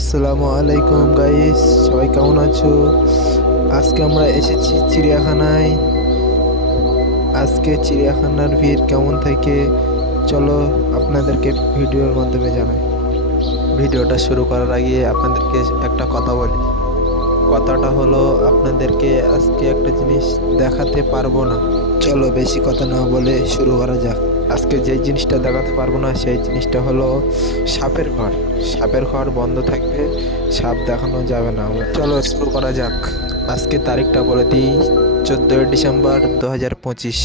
আসসালামু আলাইকুম গাইস, সবাই কেমন আছো? আজকে আমরা এসেছি চিড়িয়াখানায়। আজকে চিড়িয়াখানার ভিড় কেমন থাকে চলো আপনাদেরকে ভিডিওর মাধ্যমে জানাই। ভিডিওটা শুরু করার আগে আপনাদেরকে একটা কথা বলি। কথাটা হলো, আপনাদেরকে আজকে একটা জিনিস দেখাতে পারবো না। চলো বেশি কথা না বলে শুরু করা যাক। আজকে যে জিনিসটা দেখাতে পারবো না সেই জিনিসটা হলো সাপের ঘর। সাপের ঘর বন্ধ থাকবে, সাপ দেখানো যাবে না। চলো শুরু করা যাক। আজকে তারিখটা বলে দিই, 14ই ডিসেম্বর 2025।